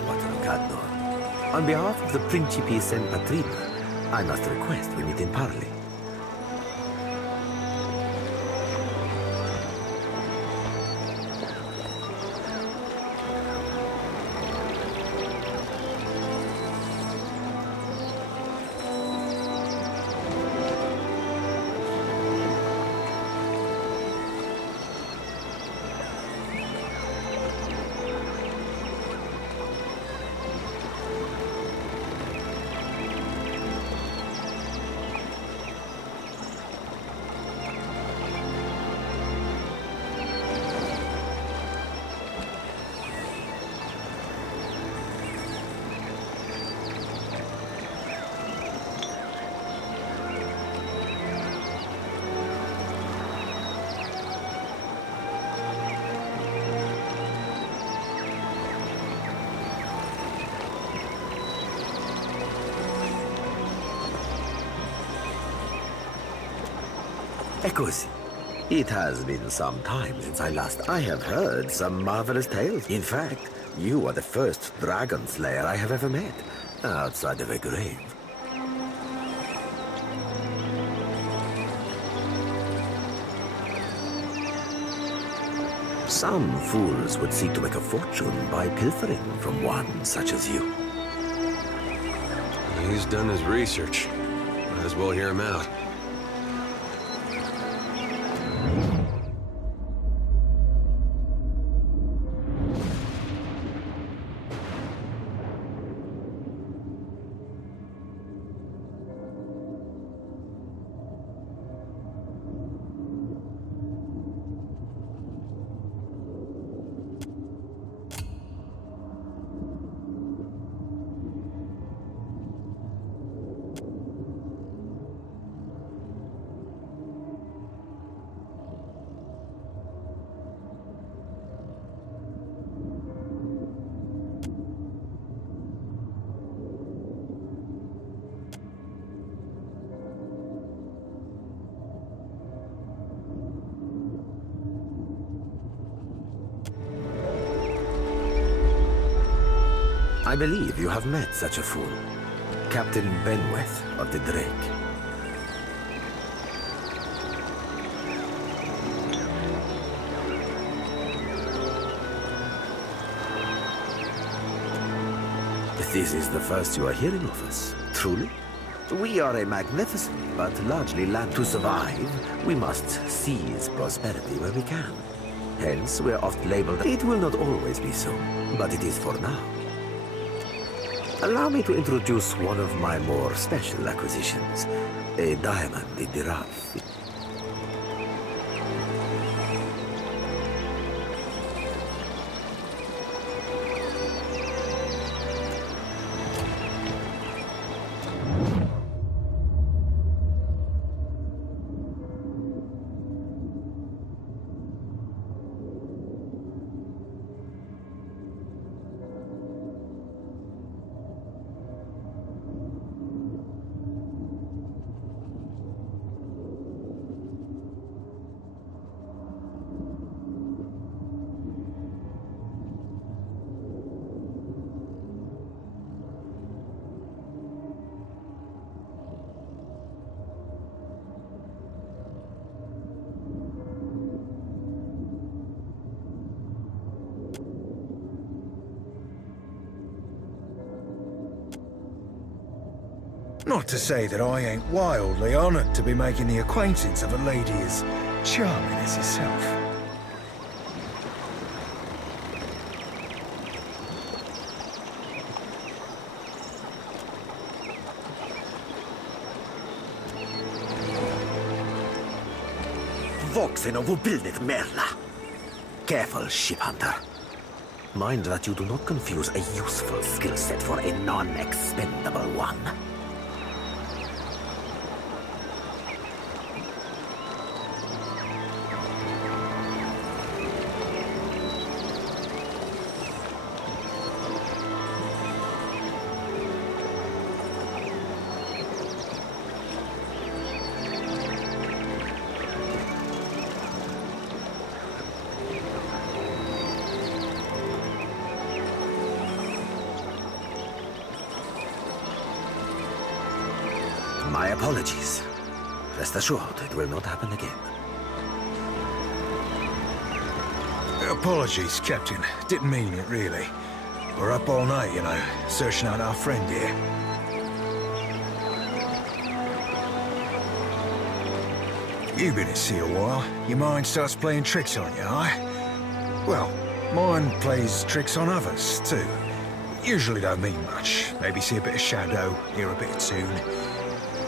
patriarcado. On behalf of the Principes and Patrina, I must request we meet in parley. Così. It has been some time since I last. I have heard some marvelous tales. In fact, you are the first dragon slayer I have ever met, outside of a grave. Some fools would seek to make a fortune by pilfering from one such as you. He's done his research. Might as well hear him out. I believe you have met such a fool. Captain Benweth of the Drake. This is the first you are hearing of us, truly? We are a magnificent but largely land. To survive, we must seize prosperity where we can. Hence, we are oft labeled. It will not always be so, but it is for now. Allow me to introduce one of my more special acquisitions, a diamond in the rough. Not to say that I ain't wildly honored to be making the acquaintance of a lady as charming as yourself. Voxen of Ubildet Merla. Careful, ship hunter. Mind that you do not confuse a useful skill set for a non-expendable one. My apologies. Rest assured, it will not happen again. Apologies, Captain. Didn't mean it, really. We're up all night, you know, searching out our friend here. You've been at sea a while. Your mind starts playing tricks on you, aye? Well, mine plays tricks on others, too. Usually don't mean much. Maybe see a bit of shadow, hear a bit of tune.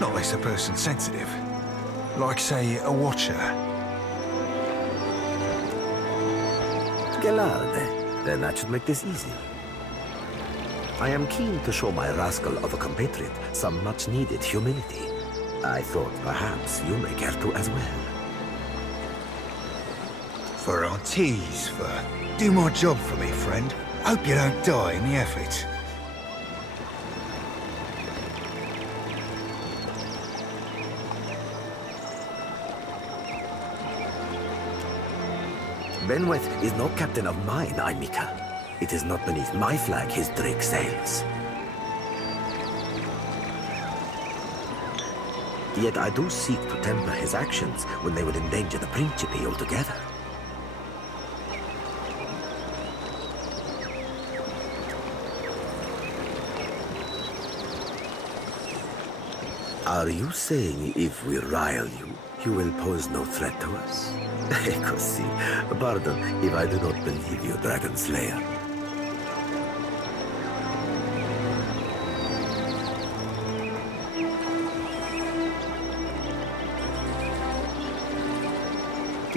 Not unless a person's sensitive. Like, say, a watcher. Gelarde. Then that should make this easy. I am keen to show my rascal of a compatriot some much-needed humility. I thought perhaps you may care to as well. For our teas, for... Do my job for me, friend. Hope you don't die in the effort. Benweth is no captain of mine, Aimika. It is not beneath my flag his drake sails. Yet I do seek to temper his actions when they would endanger the Principe altogether. Are you saying if we rile you, you will pose no threat to us? Così. Pardon if I do not believe you, Dragon Slayer.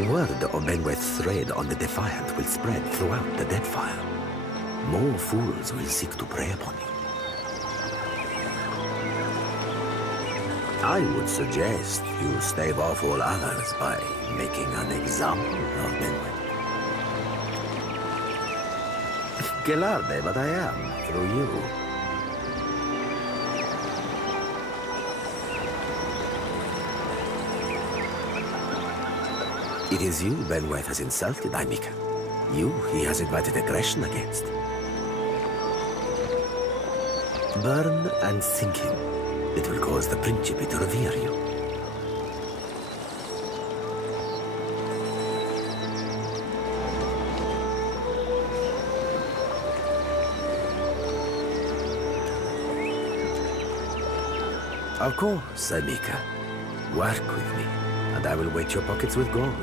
Word of Benweth's raid on the Defiant will spread throughout the Deadfire. More fools will seek to prey upon you. I would suggest you stave off all others by making an example of Benweth. Gelarde, but I am, through you. It is you Benweth has insulted, Aimika. You he has invited aggression against. Burn and sink him. It will cause the Principe to revere you. Of course, Aimika. Work with me, and I will weight your pockets with gold.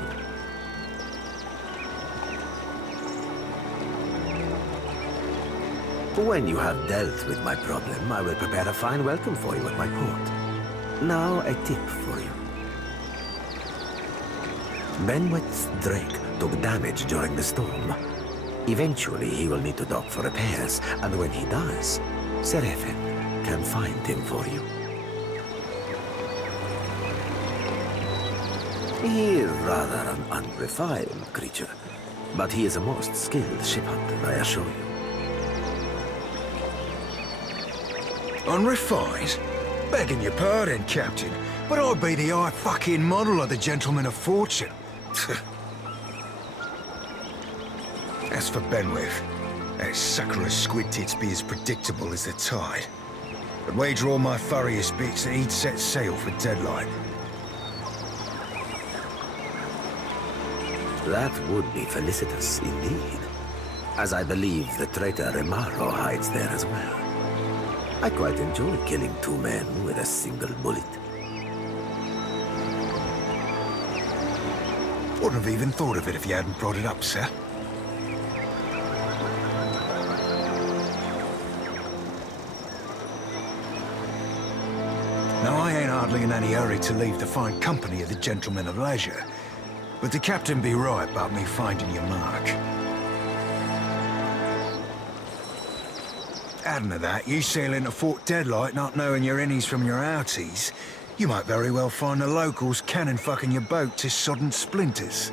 When you have dealt with my problem, I will prepare a fine welcome for you at my port. Now, a tip for you. Benweth's drake took damage during the storm. Eventually, he will need to dock for repairs, and when he does, Serafen can find him for you. He is rather an unrefined creature, but he is a most skilled ship hunter, I assure you. Unrefined? Begging your pardon, Captain, but I'd be the high fucking model of the gentleman of fortune. As for Benweth, that sucker of squid tits be as predictable as the tide. I'd wager all my furriest bits that he'd set sail for Deadlight. That would be felicitous indeed, as I believe the traitor Remaro hides there as well. I quite enjoy killing two men with a single bullet. Wouldn't have even thought of it if you hadn't brought it up, sir. Now, I ain't hardly in any hurry to leave the fine company of the gentlemen of leisure, but the captain be right about me finding your mark. Adding to that, you sail into Fort Deadlight not knowing your innies from your outies, you might very well find the locals cannon fucking your boat to sodden splinters.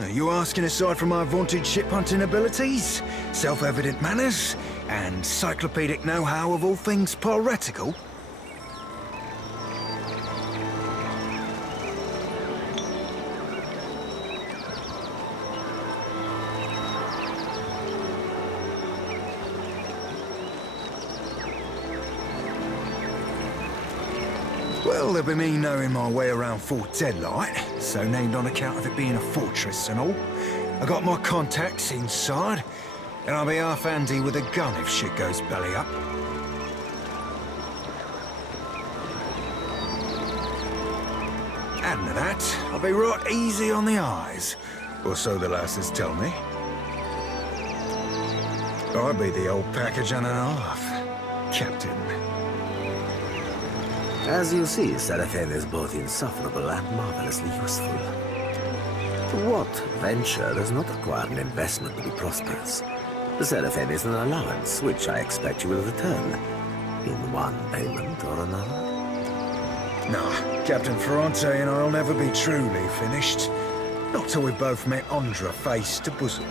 Are you asking aside from our vaunted ship hunting abilities, self-evident manners, and encyclopedic know-how of all things piratical? Well, there'll be me knowing my way around Fort Deadlight, so named on account of it being a fortress and all. I got my contacts inside, and I'll be half handy with a gun if shit goes belly up. Adding to that, I'll be right easy on the eyes, or so the lasses tell me. I'll be the old package and a half, Captain. As you see, Serafen is both insufferable and marvelously useful. What venture does not require an investment to be prosperous? The Serafen is an allowance, which I expect you will return, in one payment or another. Nah, Captain Ferrante and I'll never be truly finished. Not till we both met Andra face to bosom.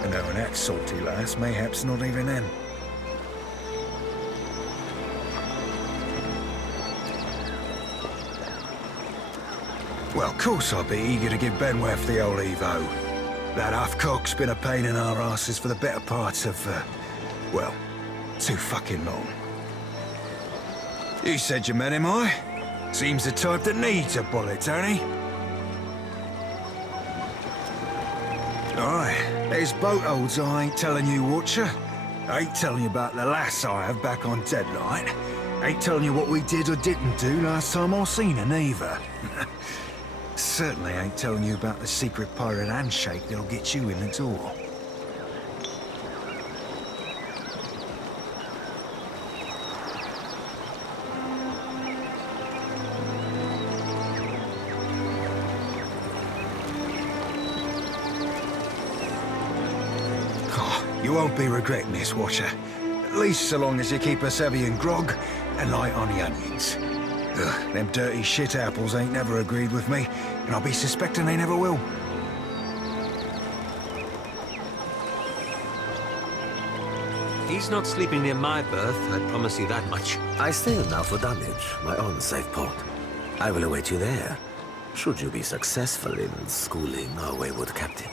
And knowing that salty lass, mayhaps not even then. Well, of course I'd be eager to give Benworth the old Evo. That half-cock's been a pain in our asses for the better part of, well, too fucking long. You said you met him, I? Seems the type that needs a bullet, don't he? Aye, there's boat holds I ain't telling you, Watcher. I ain't telling you about the lass I have back on Deadlight. Ain't telling you what we did or didn't do last time I seen her, neither. Certainly ain't telling you about the secret pirate handshake that'll get you in the door. Oh, you won't be regretting this, Watcher. At least so long as you keep us heavy in grog and light on the onions. Ugh, them dirty shit apples ain't never agreed with me, and I'll be suspecting they never will. He's not sleeping near my berth, I promise you that much. I sail now for Dunwich, my own safe port. I will await you there, should you be successful in schooling our wayward captain.